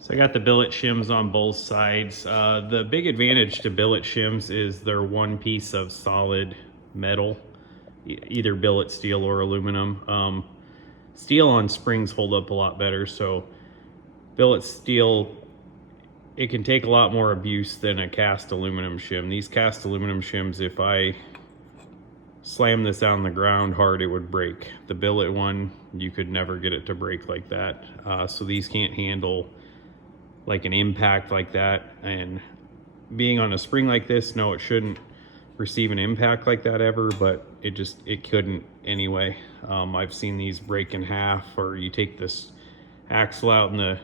So I got the billet shims on both sides. The big advantage to billet shims is they're one piece of solid metal, either billet steel or aluminum. Steel on springs hold up a lot better, so billet steel, it can take a lot more abuse than a cast aluminum shim. These cast aluminum shims, if I slam this on the ground hard, it would break. The billet one, you could never get it to break like that. So these can't handle like an impact like that, and being on a spring like this, no, it shouldn't receive an impact like that ever, but it couldn't anyway. I've seen these break in half, or you take this axle out and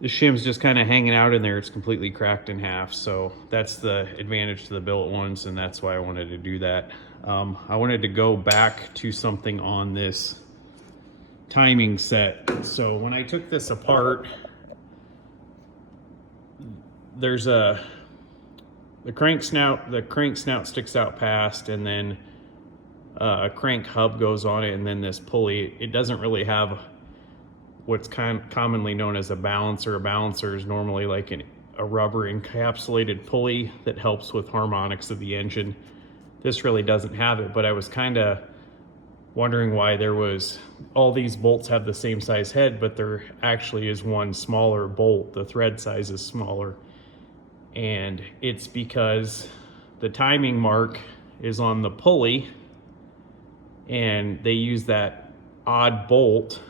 the shim's just kind of hanging out in there, it's completely cracked in half. So that's the advantage to the billet ones, and that's why I wanted to do that. I wanted to go back to something on this timing set. So when I took this apart, there's the crank snout sticks out past, and then a crank hub goes on it, and then this pulley. It doesn't really have what's commonly known as a balancer. A balancer is normally like a rubber encapsulated pulley that helps with harmonics of the engine. This really doesn't have it, but I was kind of wondering why there was, all these bolts have the same size head, but there actually is one smaller bolt. The thread size is smaller, and it's because the timing mark is on the pulley, and they use that odd bolt.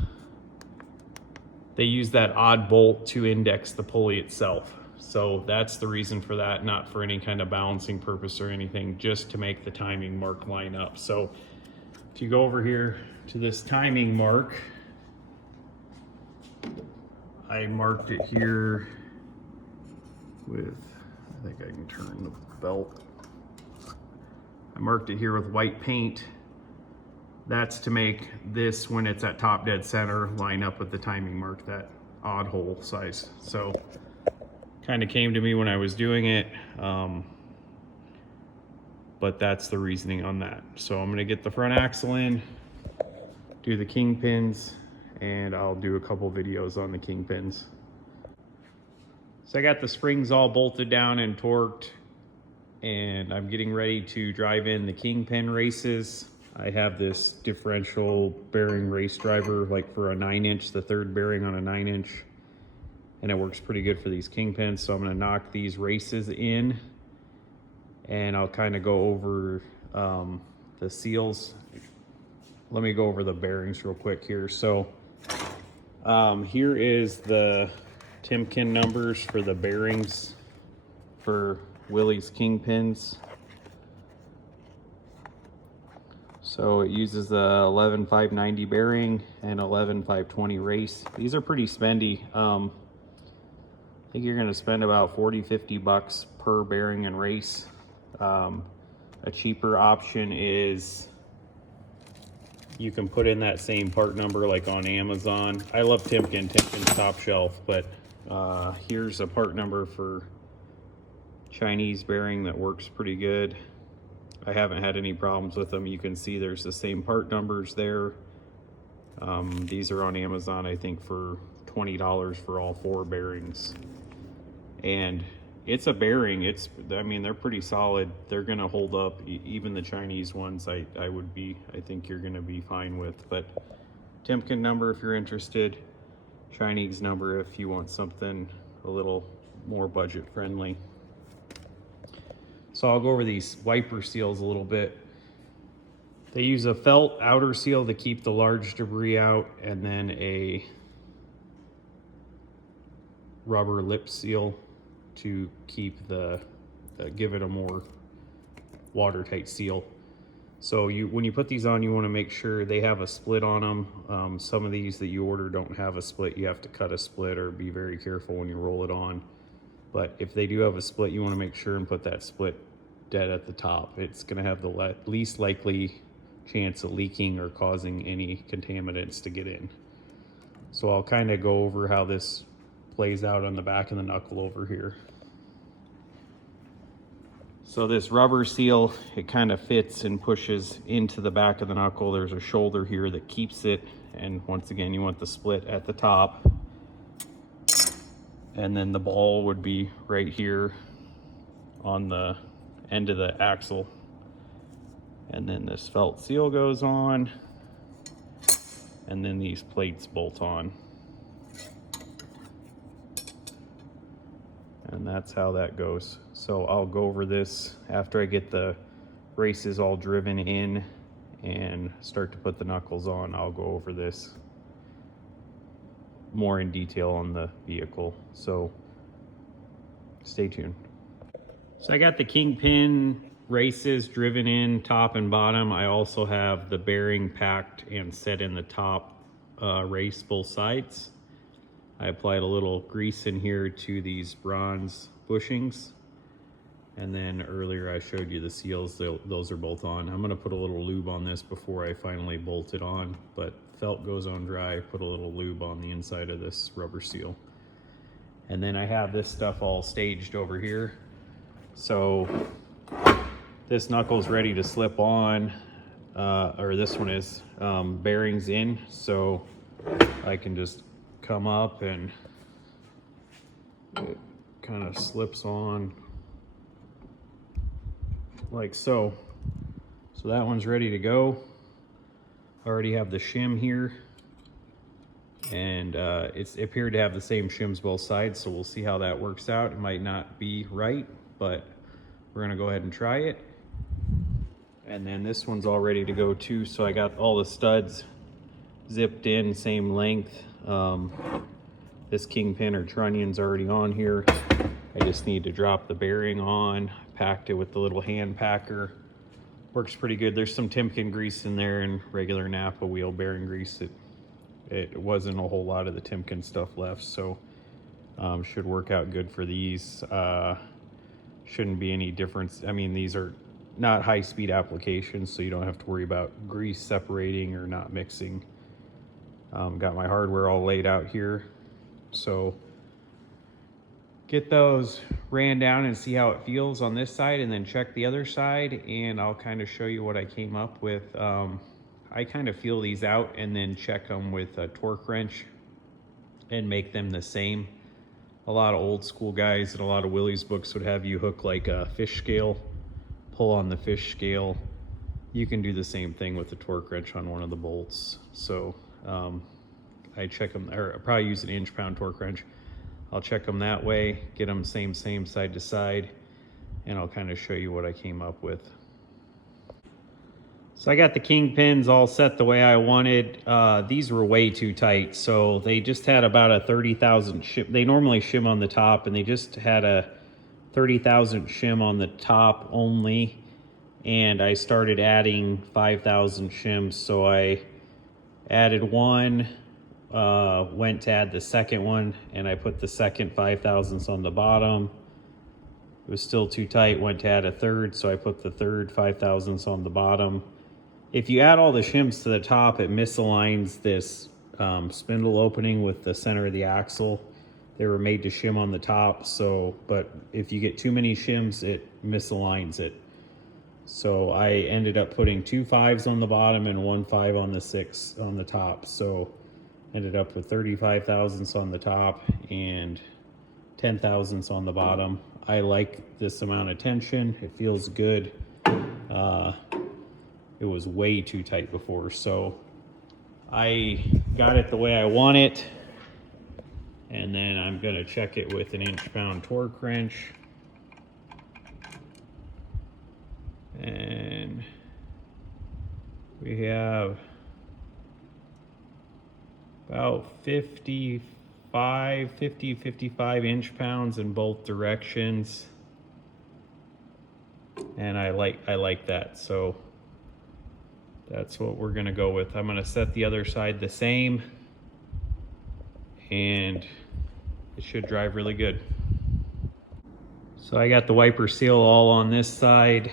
They use that odd bolt to index the pulley itself. So that's the reason for that, not for any kind of balancing purpose or anything, just to make the timing mark line up. So if you go over here to this timing mark, I marked it here with, I think I can turn the belt. I marked it here with white paint. That's to make this, when it's at top dead center, line up with the timing mark, that odd hole size. So kind of came to me when I was doing it, but that's the reasoning on that. So I'm gonna get the front axle in, do the Kingpins, and I'll do a couple videos on the Kingpins. So I got the springs all bolted down and torqued, and I'm getting ready to drive in the Kingpin races. I have this differential bearing race driver, like for a 9-inch, the third bearing on a 9-inch, and it works pretty good for these Kingpins. So I'm gonna knock these races in, and I'll kind of go over the seals. Let me go over the bearings real quick here. So here is the Timken numbers for the bearings for Willys Kingpins. So it uses the 11590 bearing and 11520 race. These are pretty spendy. I think you're gonna spend about 40-50 bucks per bearing and race. A cheaper option is you can put in that same part number like on Amazon. I love Timken's top shelf, but here's a part number for Chinese bearing that works pretty good. I haven't had any problems with them. You can see there's the same part numbers there. These are on Amazon, I think, for $20 for all 4 bearings. And it's a bearing. I mean, they're pretty solid. They're gonna hold up. Even the Chinese ones, I think you're gonna be fine with. But Timken number if you're interested. Chinese number if you want something a little more budget friendly. So I'll go over these wiper seals a little bit. They use a felt outer seal to keep the large debris out, and then a rubber lip seal to keep give it a more watertight seal. So when you put these on, you want to make sure they have a split on them. Some of these that you order don't have a split. You have to cut a split or be very careful when you roll it on. But if they do have a split, you want to make sure and put that split dead at the top. It's going to have the least likely chance of leaking or causing any contaminants to get in. So I'll kind of go over how this plays out on the back of the knuckle over here. So this rubber seal, it kind of fits and pushes into the back of the knuckle. There's a shoulder here that keeps it, and once again you want the split at the top. And then the ball would be right here on the end of the axle. And then this felt seal goes on, and then these plates bolt on. And that's how that goes. So I'll go over this after I get the races all driven in and start to put the knuckles on. I'll go over this more in detail on the vehicle. So stay tuned. So I got the Kingpin races driven in top and bottom. I also have the bearing packed and set in the top race both sides. I applied a little grease in here to these bronze bushings. And then earlier I showed you the seals, those are both on. I'm gonna put a little lube on this before I finally bolt it on, but felt goes on dry, put a little lube on the inside of this rubber seal. And then I have this stuff all staged over here. So this knuckle's ready to slip on, or this one is, bearings in, so I can just come up and it kind of slips on like so. So that one's ready to go. I already have the shim here, and it appeared to have the same shims both sides, so we'll see how that works out. It might not be right, but we're gonna go ahead and try it. And then this one's all ready to go too, so I got all the studs zipped in, same length. This Kingpin or trunnion's already on here. I just need to drop the bearing on. Packed it with the little hand packer. Works pretty good. There's some Timken grease in there and regular Napa wheel bearing grease. It wasn't a whole lot of the Timken stuff left, so should work out good for these. Shouldn't be any difference. I mean, these are not high-speed applications, so you don't have to worry about grease separating or not mixing. Got my hardware all laid out here, so get those ran down and see how it feels on this side, and then check the other side, and I'll kind of show you what I came up with. I kind of feel these out and then check them with a torque wrench and make them the same. A lot of old school guys and a lot of Willys books would have you hook like a fish scale, pull on the fish scale. You can do the same thing with the torque wrench on one of the bolts. So I check them, or I probably use an inch-pound torque wrench. I'll check them that way, get them same side to side, and I'll kind of show you what I came up with. So I got the Kingpins all set the way I wanted. These were way too tight, so they just had about a 30,000 shim. They normally shim on the top, and they just had a 30,000 shim on the top only, and I started adding 5,000 shims. So I added one, went to add the second one, and I put the second 5,000ths on the bottom. It was still too tight, went to add a third, so I put the third 5,000ths on the bottom. If you add all the shims to the top, it misaligns this spindle opening with the center of the axle. They were made to shim on the top, so, but if you get too many shims, it misaligns it. So I ended up putting 2 5s on the bottom and 1 5 on the 6 on the top. So ended up with 35,000ths on the top and 10,000ths on the bottom. I like this amount of tension. It feels good. It was way too tight before, so I got it the way I want it. And then I'm gonna check it with an inch-pound torque wrench. And we have about 50, 55 inch-pounds in both directions. And I like that, so that's what we're gonna go with. I'm gonna set the other side the same, and it should drive really good. So I got the wiper seal all on this side.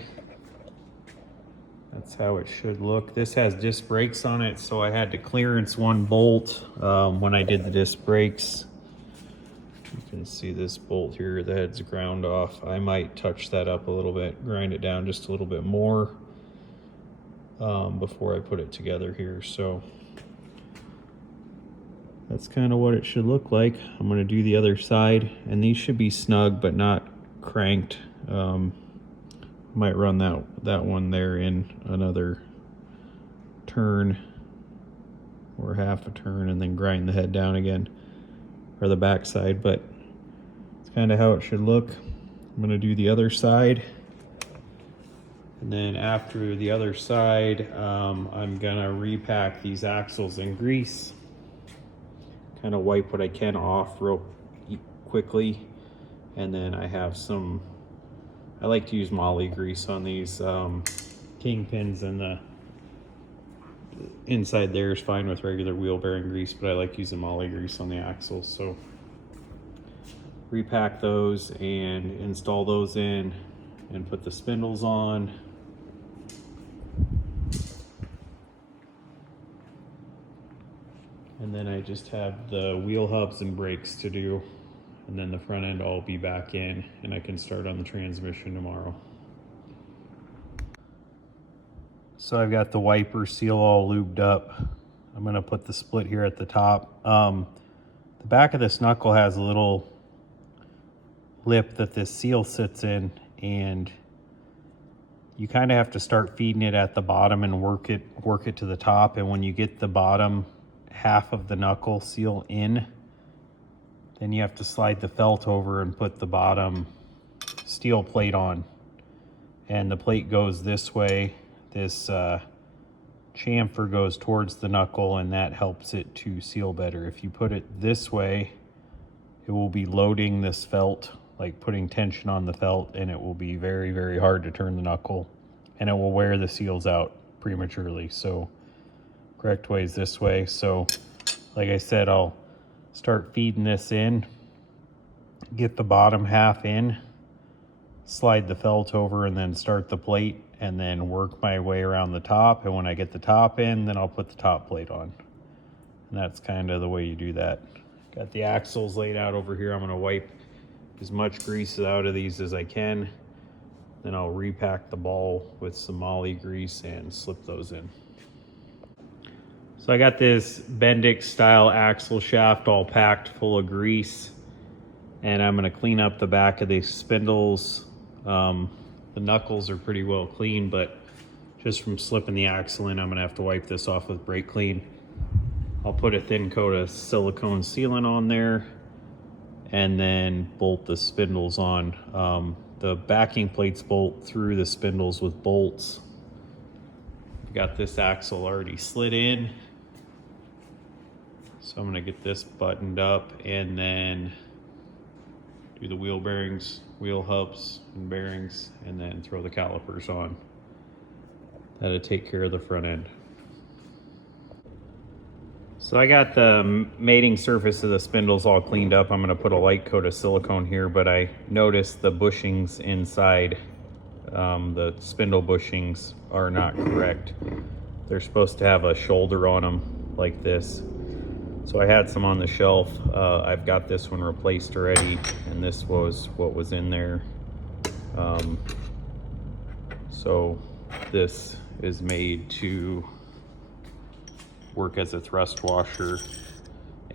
That's how it should look. This has disc brakes on it, so I had to clearance one bolt when I did the disc brakes. You can see this bolt here, the head's ground off. I might touch that up a little bit, grind it down just a little bit more before I put it together here. So that's kind of what it should look like. I'm going to do the other side, and these should be snug but not cranked. Might run that one there in another turn or half a turn and then grind the head down again, or the back side, but it's kind of how it should look. I'm going to do the other side, and then after the other side, I'm going to repack these axles in grease, kind of wipe what I can off real quickly, and then I have some, I like to use moly grease on these Kingpins, and the inside there is fine with regular wheel bearing grease, but I like using moly grease on the axles. So repack those and install those in and put the spindles on. And then I just have the wheel hubs and brakes to do, and then the front end I'll be back in, and I can start on the transmission tomorrow. So I've got the wiper seal all lubed up. I'm going to put the split here at the top. The back of this knuckle has a little lip that this seal sits in, and you kind of have to start feeding it at the bottom and work it to the top. And when you get the bottom half of the knuckle seal in, then you have to slide the felt over and put the bottom steel plate on. And the plate goes this way. This chamfer goes towards the knuckle, and that helps it to seal better. If you put it this way, it will be loading this felt, like putting tension on the felt, and it will be very, very hard to turn the knuckle, and it will wear the seals out prematurely. So correct way is this way. So like I said, I'll start feeding this in, get the bottom half in, slide the felt over, and then start the plate, and then work my way around the top. And when I get the top in, then I'll put the top plate on. And that's kind of the way you do that. Got the axles laid out over here. I'm going to wipe as much grease out of these as I can. Then I'll repack the ball with some moly grease and slip those in. So I got this Bendix style axle shaft all packed full of grease, and I'm going to clean up the back of these spindles. The knuckles are pretty well clean, but just from slipping the axle in, I'm going to have to wipe this off with brake clean. I'll put a thin coat of silicone sealant on there and then bolt the spindles on. The backing plates bolt through the spindles with bolts. Got this axle already slid in, so I'm going to get this buttoned up and then do the wheel bearings, wheel hubs and bearings, and then throw the calipers on. That'll take care of the front end. So I got the mating surface of the spindles all cleaned up. I'm going to put a light coat of silicone here, but I noticed the bushings inside, the spindle bushings are not correct. They're supposed to have a shoulder on them like this. So I had some on the shelf. I've got this one replaced already, and this was what was in there. So this is made to work as a thrust washer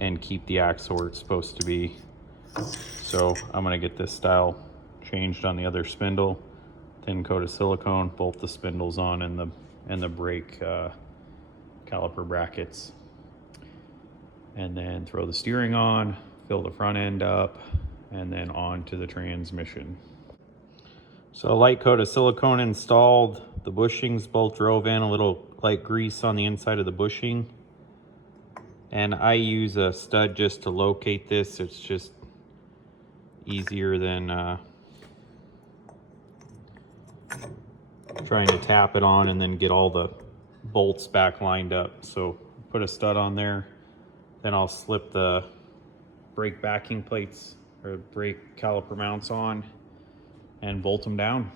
and keep the axle where it's supposed to be. So I'm gonna get this style changed on the other spindle, thin coat of silicone, bolt the spindles on, and the brake caliper brackets. And then throw the steering on, fill the front end up, and then on to the transmission. So a light coat of silicone installed. The bushings both drove in, a little light grease on the inside of the bushing. And I use a stud just to locate this. It's just easier than trying to tap it on and then get all the bolts back lined up. So put a stud on there. Then I'll slip the brake backing plates or brake caliper mounts on and bolt them down.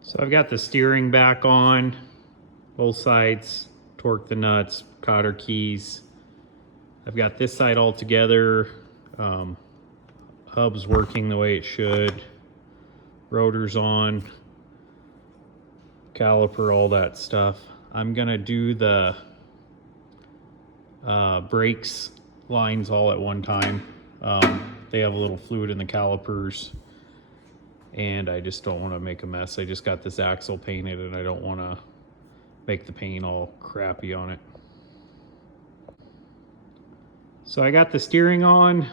So I've got the steering back on, both sides, torque the nuts, cotter keys. I've got this side all together, hubs working the way it should, rotors on, caliper, all that stuff. I'm gonna do the brakes lines all at one time. They have a little fluid in the calipers, and I just don't want to make a mess. I just got this axle painted and I don't want to make the paint all crappy on it. So I got the steering on,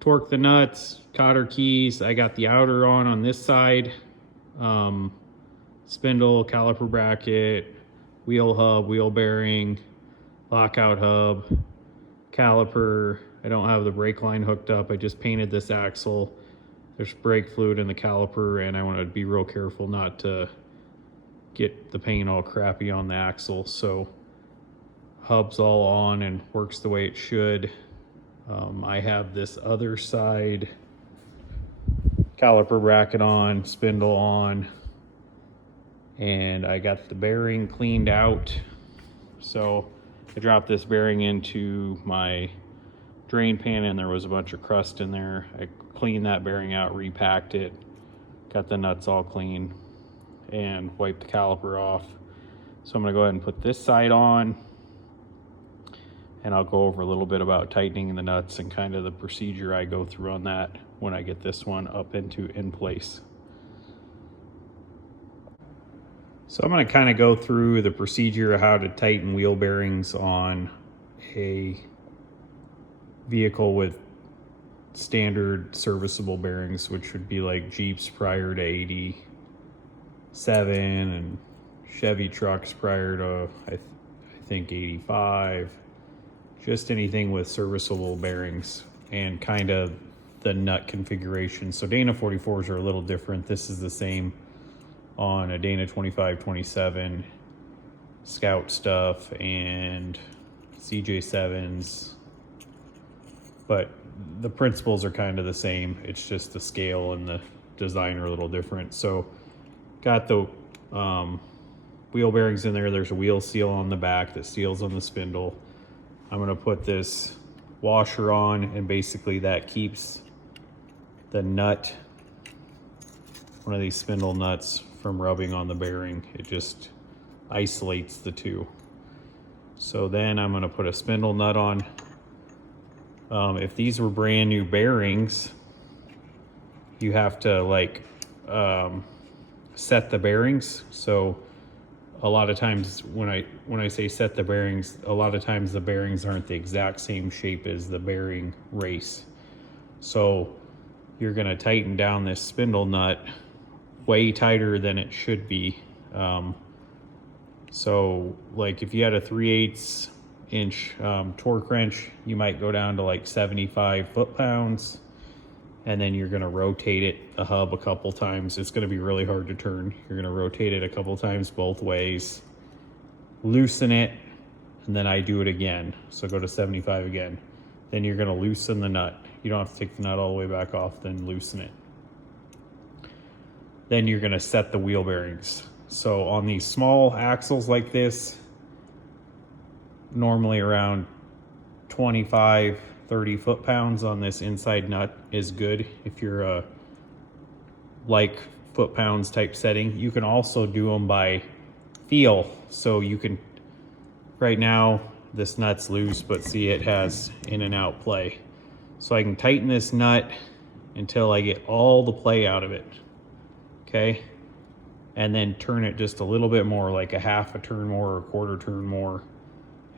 torque the nuts, cotter keys. I got the outer on this side, spindle, caliper bracket, wheel hub, wheel bearing, lockout hub, caliper. I don't have the brake line hooked up. I just painted this axle. There's brake fluid in the caliper, and I want to be real careful not to get the paint all crappy on the axle. So hub's all on and works the way it should. I have this other side caliper bracket on, spindle on, and I got the bearing cleaned out. So I dropped this bearing into my drain pan and there was a bunch of crust in there. I cleaned that bearing out, repacked it, got the nuts all clean, and wiped the caliper off. So I'm gonna go ahead and put this side on, and I'll go over a little bit about tightening the nuts and kind of the procedure I go through on that when I get this one up in place. So I'm going to kind of go through the procedure of how to tighten wheel bearings on a vehicle with standard serviceable bearings, which would be like Jeeps prior to 87 and Chevy trucks prior to I think 85. Just anything with serviceable bearings and kind of the nut configuration. So Dana 44s are a little different. This is the same on a Dana 25, 27, Scout stuff, and CJ3as. But the principles are kind of the same. It's just the scale and the design are a little different. So got the wheel bearings in there. There's a wheel seal on the back that seals on the spindle. I'm going to put this washer on, and basically that keeps the nut, one of these spindle nuts, from rubbing on the bearing. It just isolates the two. So then I'm going to put a spindle nut on. If these were brand new bearings, you have to like set the bearings. So a lot of times when I say set the bearings, a lot of times the bearings aren't the exact same shape as the bearing race. So you're going to tighten down this spindle nut way tighter than it should be. So like if you had a 3/8 inch torque wrench, you might go down to like 75 foot-pounds, and then you're going to rotate it, the hub, a couple times. It's going to be really hard to turn. You're going to rotate it a couple times both ways, loosen it, and then I do it again. So go to 75 again. Then you're going to loosen the nut. You don't have to take the nut all the way back off, then loosen it. Then you're going to set the wheel bearings. So on these small axles like this, normally around 25, 30 foot-pounds on this inside nut is good if you're a like foot-pounds type setting. You can also do them by feel. So you can, right now this nut's loose, but see it has in and out play. So I can tighten this nut until I get all the play out of it. Okay, and then turn it just a little bit more, like a half a turn more or a quarter turn more,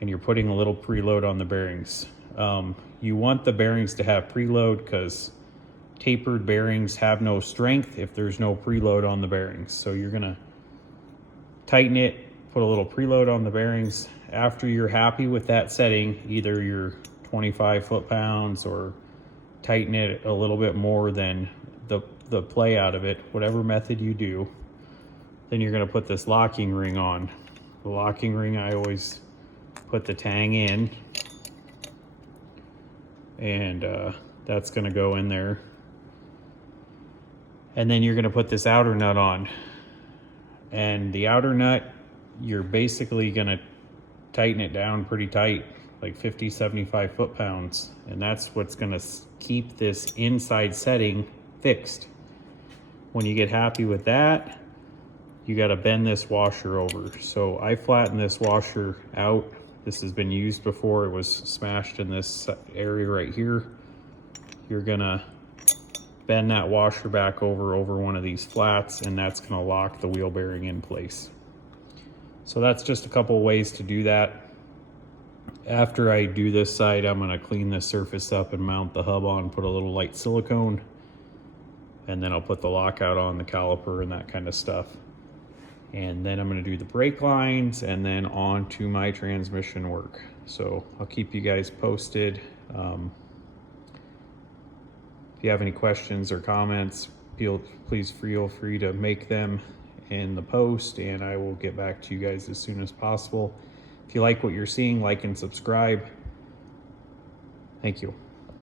and you're putting a little preload on the bearings. You want the bearings to have preload because tapered bearings have no strength if there's no preload on the bearings. So you're gonna tighten it, put a little preload on the bearings. After you're happy with that setting, either you're 25 foot-pounds or tighten it a little bit more than the play out of it, whatever method you do, then you're going to put this locking ring on. The locking ring, I always put the tang in, and that's going to go in there. And then you're going to put this outer nut on, and the outer nut, you're basically going to tighten it down pretty tight, like 50, 75 foot-pounds, and that's what's going to keep this inside setting fixed. When you get happy with that, you got to bend this washer over. So I flatten this washer out This has been used before. It was smashed in this area right here. You're gonna bend that washer back over one of these flats, and that's gonna lock the wheel bearing in place. So that's just a couple ways to do that. After I do this side, I'm gonna clean this surface up and mount the hub on, put a little light silicone, and then I'll put the lockout on the caliper and that kind of stuff. And then I'm gonna do the brake lines and then on to my transmission work. So I'll keep you guys posted. If you have any questions or comments, please feel free to make them in the post, and I will get back to you guys as soon as possible. If you like what you're seeing, like and subscribe. Thank you.